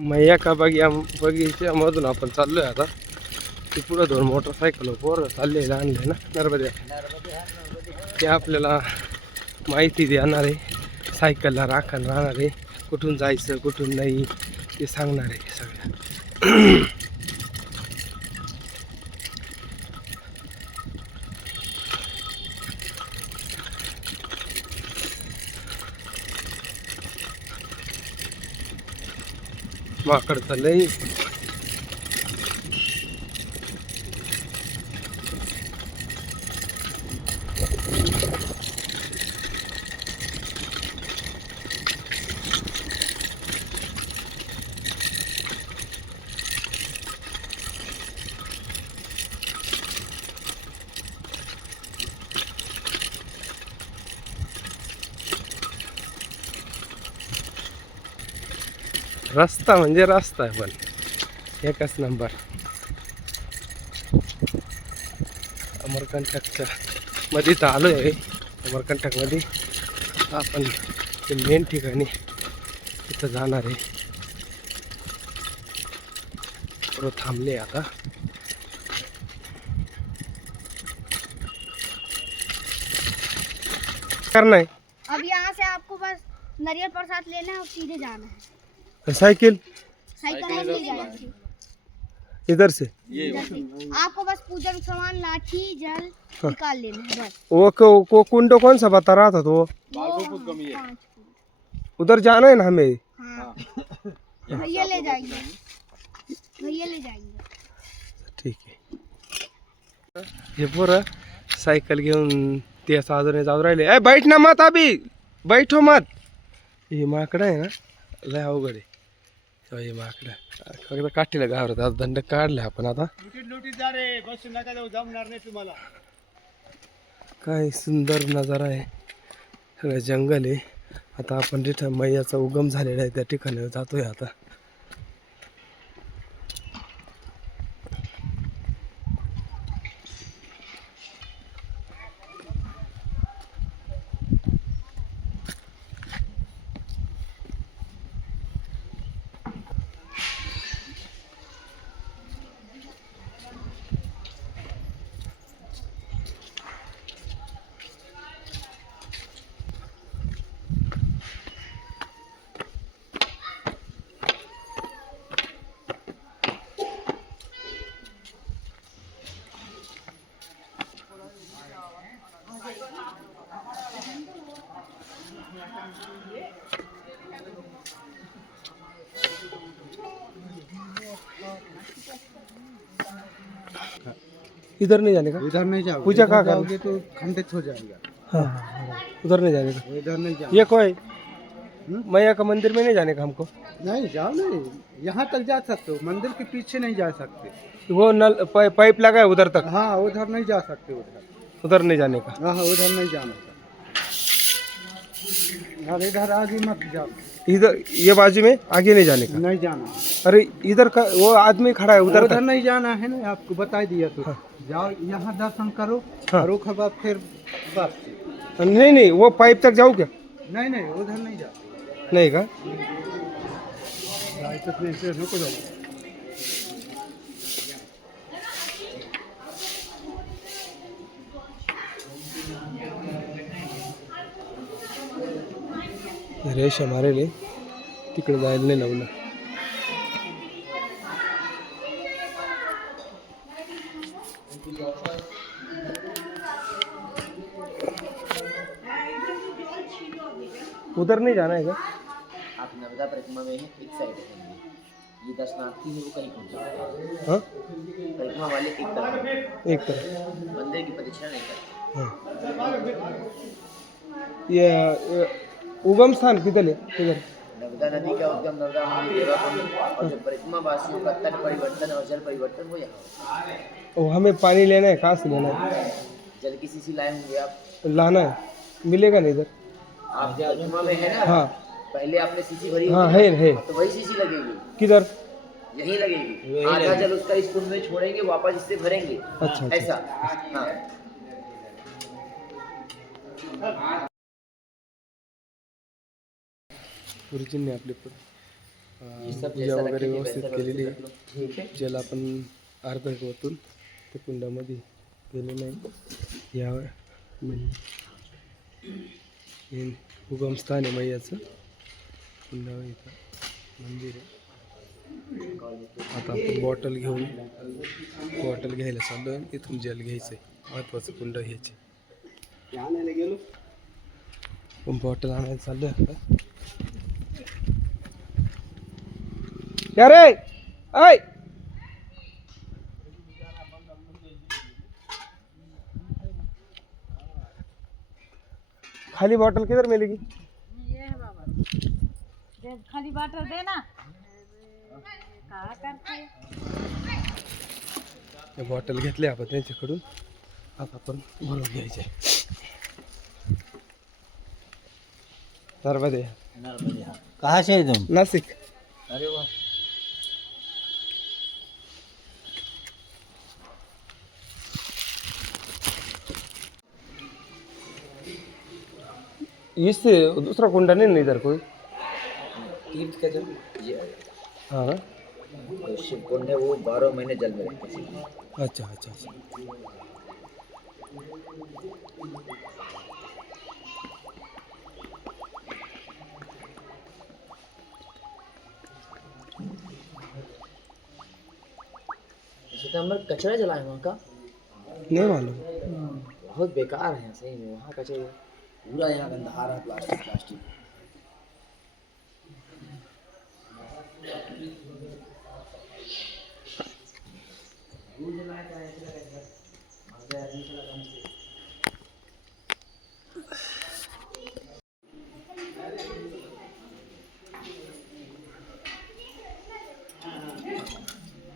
मैया का बगीच्यामधून आपण चाललोय आता. ती पुढं 2 मोटरसायकल पोरं चाललेलं आणले ना नर्मदे. ते आपल्याला माहिती देणार आहे, सायकलला राखण राहणार आहे, कुठून जायचं कुठून नाही ते सांगणार आहे सगळं. माकड चाललंय. रस्ता म्हणजे रस्ता आहे पण एकच नंबर. अमरकंटकच्या मध्ये तर आलो आहे. अमरकंटकमध्ये आपण ते मेन ठिकाणी तिथं जाणार आहे. थोडं थांबले आता. करना है अब यहाँ से आपको बस नारियल प्रसाद लेना है और सीधे जाना है. साइकिल साइकिल मिल जाएगी इधर से. इधर से. आपको बस पूजन सामान लाठी जल निकाल लेना है बस. वो कुंडो कौन सा बता रहा था तो वो 5 फुट. उधर जाना है ना हमें. हाँ भैया ले जाएंगे, भैया ले जाएंगे. ठीक आहे. हे पोरं सायकल घेऊन ते साजरे जाऊ राहिले. ए बैठ ना मत अभी, बैठो मत. हे माकडं आहे ना लय अवघड आहे. हे माकडं फक्त काठीला घाबरत. आता दंड काढला आपण आता. काय सुंदर नजारा आहे, सगळं जंगल आहे. आता आपण जिथं मैयाचा उगम झालेला आहे त्या ठिकाणी जातोय आता. इधर नहीं जाने का. इधर नहीं जाओगे. पूजा कहाँ इधर जाओगे तो खंडित हो जाएगा. हाँ उधर नहीं जाने का. इधर नहीं जाओ. ये कोई मैया का मंदिर में नहीं जाने का हमको. नहीं जाओ नहीं. यहाँ तक जा सकते हो, मंदिर के पीछे नहीं जा सकते. वो नल पाइप लगा है उधर तक. हाँ उधर नहीं जा सकते. उधर नहीं जाने का. हाँ उधर नहीं जाना. और इधर आगे मत जाओ. इधर ये बाजू में आगे नहीं जाने का. नहीं जाना. अरे इधर का वो आदमी खड़ा है उधर उधर तक. नहीं जाना है ना, आपको बता दिया तो. जाओ यहाँ दर्शन करो. हाँ. और उसके बाद फिर वापसी. नहीं नहीं वो पाइप तक जाऊँ क्या. नहीं नहीं उधर नहीं जाओ. नहीं का. नको जाओ. रेश हमारे लिए तिकडे जायला नाही लावलं. उधर नहीं जाना है क्या. आप नर्मदा परिक्रमा में है, एक साइड है. ये दर्शनार्थी है वो कहीं पहुंच जाए. हाँ परिक्रमा वाले एक तरफ, एक तरफ. मंदिर की प्रदक्षिणा नहीं करते. हाँ. ये उगम स्थान किधर है. किधर. नर्मदा नदी का उद्गम नर्मदा मंदिर देवाकुंड, और जो परिक्रमा वासियों का तट परिवर्तन और जल परिवर्तन वो यहाँ. वो हमें पानी लेना है. कहाँ से लेना है. जल की सीसी लाए होंगे आप. लाना है. मिलेगा नहीं इधर. आप परिक्रमा में है ना. हाँ पहले आपने सीसी भरी हाँ होगी है. तो वही सीसी लगेगी. किधर. यही लगेगी. आधा जल उसका इस कुंड में छोड़ेंगे, वापस इससे भरेंगे. अच्छा. ऐसा. हाँ ओरिजिन नहीं आपले पण. ये सब पूजा जैसा वगैरे रखेंगे व्यवस्थित वैसा केलेली व्यवस्थित आहे. रख लो. ठीक है. ज्याला आपण अर्ध ओतून ते कुंडामध्ये गेलेलं आहे. यावर हे उगमस्थान आहे मैयाचं. कुंडावर इथं मंदिर आहे. आता आपण बॉटल घ्यायला चाललो आहे. इथून जल घ्यायचं आहे. महत्त्वाचं कुंड घ्यायचे. पण बॉटल आणायला चाललो आहे आता. क्या रे ऐ खाली बॉटल किधर मिलेगी? ये है बाबा, दे खाली वाटर देना. काय करते? ते बॉटल घेतले आपण त्यांच्याकडून. आता आपण भरून घ्यायचे. नर्मदे. कहाँ से तुम? नाशिक. अरे वाह. इससे दूसरा कुंडा नहीं ना इधर कोई? तीर्थ का जल ये है. हाँ. तो शिव कुंड है वो 12 महीने जल में रहते हैं. अच्छा अच्छा अच्छा. सितंबर कचरा जला है वहाँ का. नहीं मालूम. बहुत बेकार है सही में वहाँ कचरा पूरा यहाँ गंदा आ रहा है. Plastic plastic.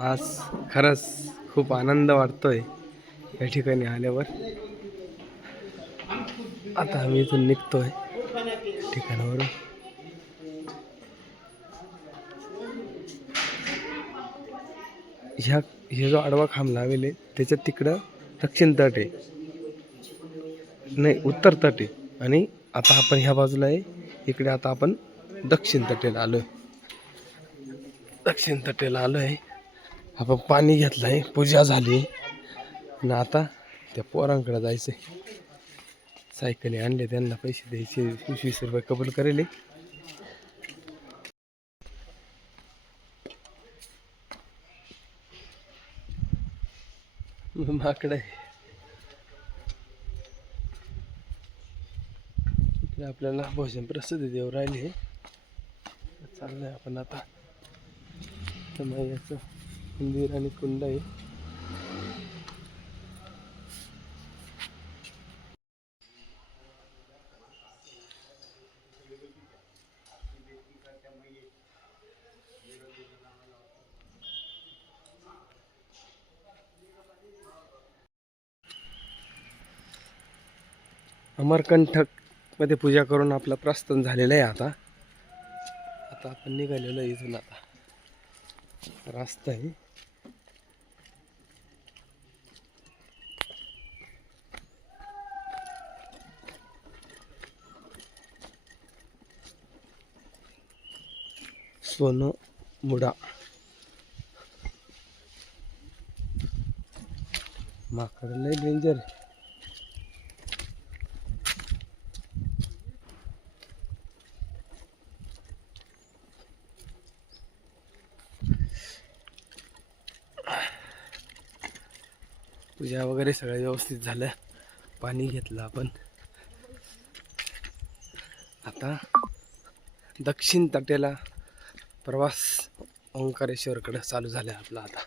आज खरंच खूप आनंद वाटतोय या ठिकाणी आल्यावर. आता आम्ही इथून निघतोय ठिकाणावरून. हे जो आडवा खांब लावले त्याच्यात तिकडं दक्षिण तट आहे, नाही उत्तर तट आहे. आणि आता आपण ह्या बाजूला आहे, इकडे आता आपण दक्षिण तटेला आलोय. दक्षिण तटेला आलोय. आपण पाणी घेतलं आहे, पूजा झाली आणि आता त्या पोरांकडे जायचं आहे. सायकली आणले, त्यांना पैसे द्यायचे. 20 रुपये कबूल करेल. माकडं आहे इकडे. आपल्याला भोजन प्रसिद्धी देऊ राहिले. चाललंय आपण आता. तर मैयाचं मंदिर आणि कुंड आहे. अमरकंटक मध्ये पूजा करून आपलं प्रस्थान झालेलं आहे. आता आपण निघालेलो आहे इथून. आता रस्ता आहे. सोनमुडा. माकड लय डेंजर आहे. पूजा वगैरे सगळं व्यवस्थित झालं. पाणी घेतलं आपण. आता दक्षिण तटेला प्रवास ओंकारेश्वरकडे चालू झाला आपला. आता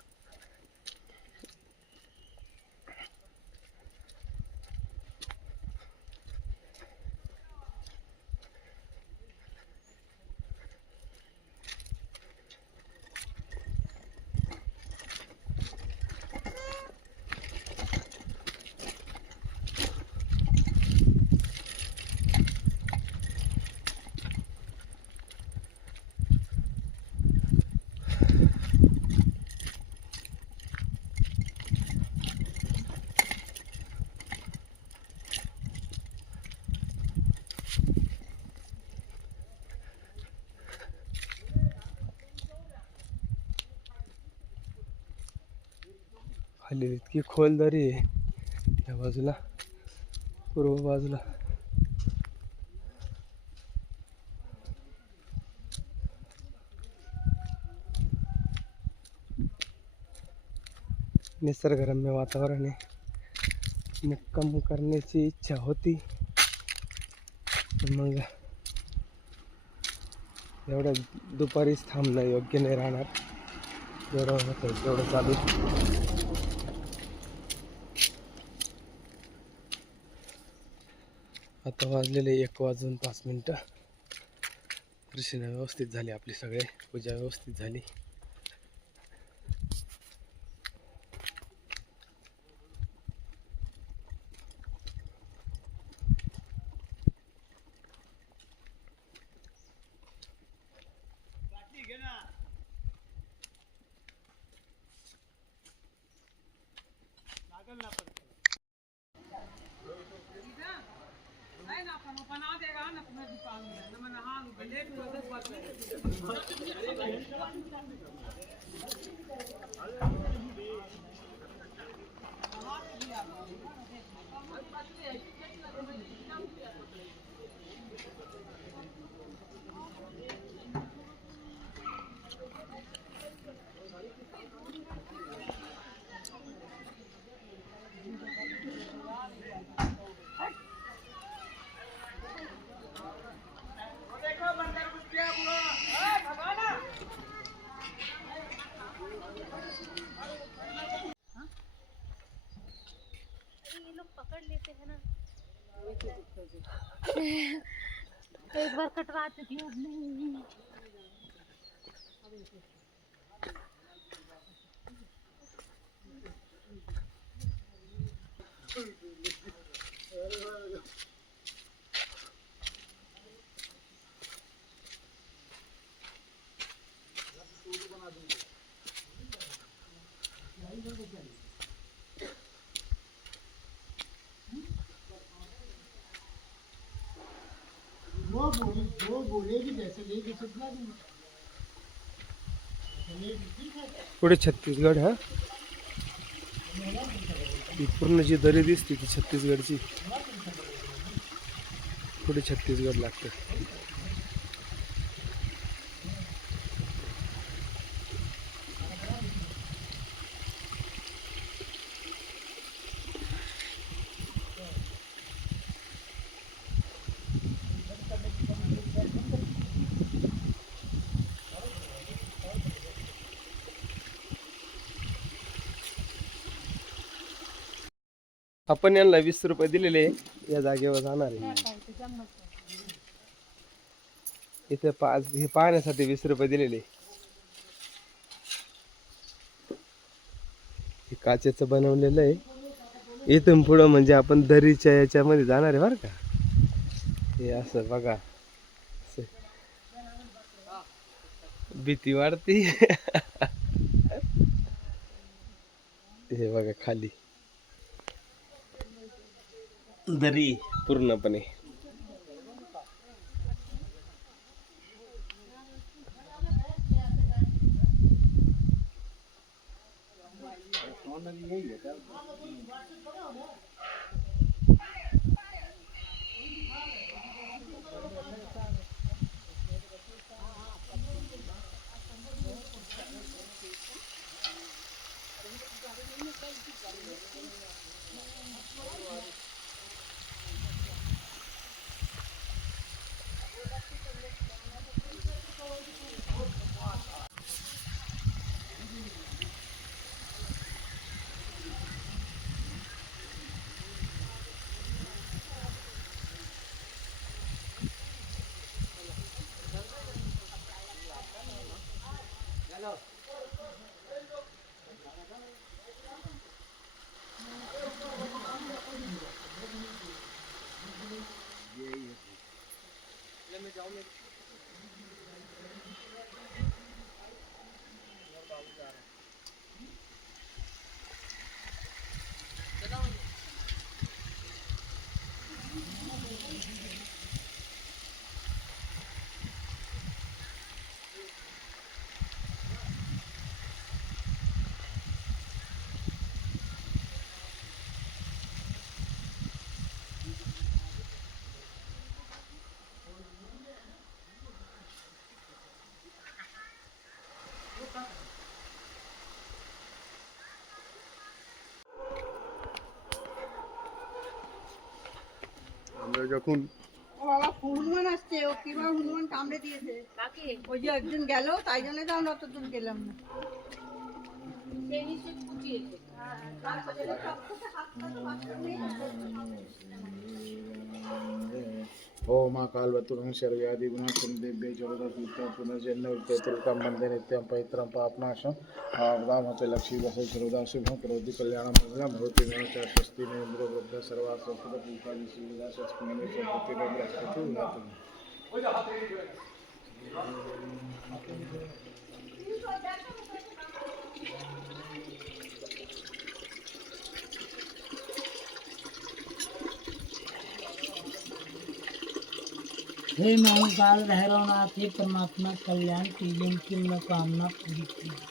खाली इतकी खोल दरी आहे या बाजूला, पूर्व बाजूला. निसर्गरम्य वातावरण आहे. मुक्काम करण्याची इच्छा होती, पण मग एवढं दुपारीच थांबणं योग्य नाही राहणार. जेवढं होतं तेवढं चालू. आता वाजलेले 1:05. दर्शन व्यवस्थित झाली आपली, सगळे पूजा व्यवस्थित झाली. ये लोग पकड़ लेते हैं ना, एक बार कटवाते थे अब नहीं. वो बोलेगी जैसे लेगी कितना दूर. पुढे छत्तीसगड. हा, ही पूर्ण जी दरी दिसते ती छत्तीसगडची. पुढे छत्तीसगड लागतं. आपण यांना 20 रुपये दिलेले या जागेवर जाणार आहे. इथे हे पाहण्यासाठी 20 रुपये दिलेले. हे काचेचं बनवलेलं आहे. इथून पुढं म्हणजे आपण दरीच्या याच्यामध्ये जाणार आहे बरं का. हे असं बघा, भीती वाटते. हे बघा खाली दरी पूर्णपणे. আমরা যখন ও বাবা হনুমান আসছে, ও কিবা হনুমান কামড়ে দিয়েছে কাকে? ওই যে একজন গেল, তাই জন্য তো আমরা অত দূর গেলাম না। সেই নিশ্চয় কুচিয়েছে। ओम कालवतुरं शर्यादि गुणाशं दिव्य जगदस्मितं पुनर्जन्म विद्युतं वन्दे नित्यं पवित्रं पापनाशं आवदामते लक्ष्मी वसै सर्वदा शुभं करोति कल्याणं मंगलं भवति मे च स्वस्ति मे इन्द्रो वृद्ध सर्वा संस्कृतपूजादि सुविधा स्वस्ति मे स्वस्ति मे बृहस्पति उन्नतम् हे महाकाल भैरवनाथ, हे परमात्मा कल्याण कीजिए, उनकी मनोकामना पूरी कीजिए।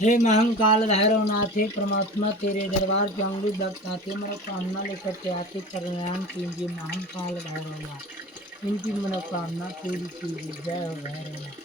हे महाकाल भैरवनाथ, हे परमात्मा तेरे दरबार पे हम लोग भक्त आते मनोकामना लेकर के आते, कल्याण कीजिए महाकाल भैरवनाथ, इनकी मनोकामना पूरी कीजिए। जय हो भैरवनाथ।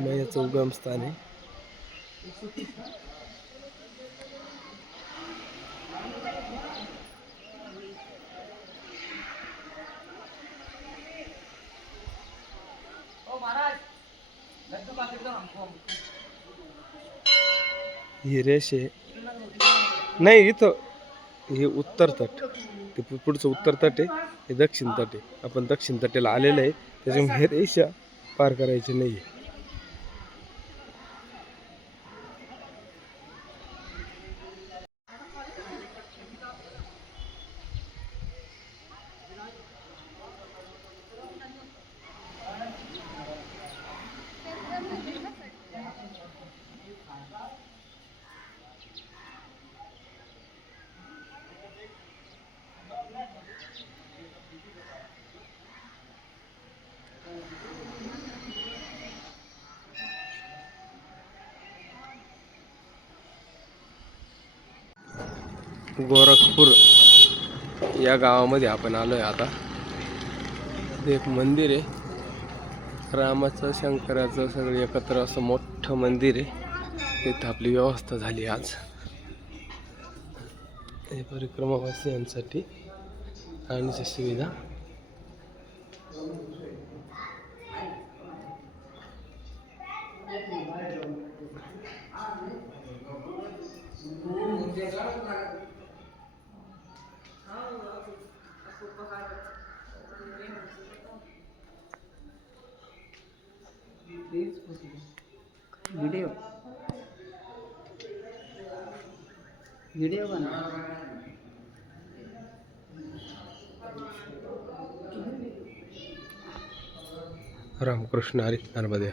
मयाचं उगम स्थान आहे. ही रेष आहे नाही इथं हे उत्तर तट, ते पुढचं उत्तर तट आहे, हे दक्षिण तट आहे. आपण दक्षिण तटेला आलेलं आहे, त्याच्यामुळे हे रेषा पार करायची नाही आहे. गोरखपूर या गावामध्ये आपण आलोय आता. इथे एक मंदिर आहे, रामाचं शंकराचं सगळं एकत्र असं मोठं मंदिर आहे. इथं आपली व्यवस्था झाली आज हे परिक्रमावासियांसाठी राहण्याची सुविधा. वीडियो वीडियो बना रामकृष्ण हरी नर्मदे.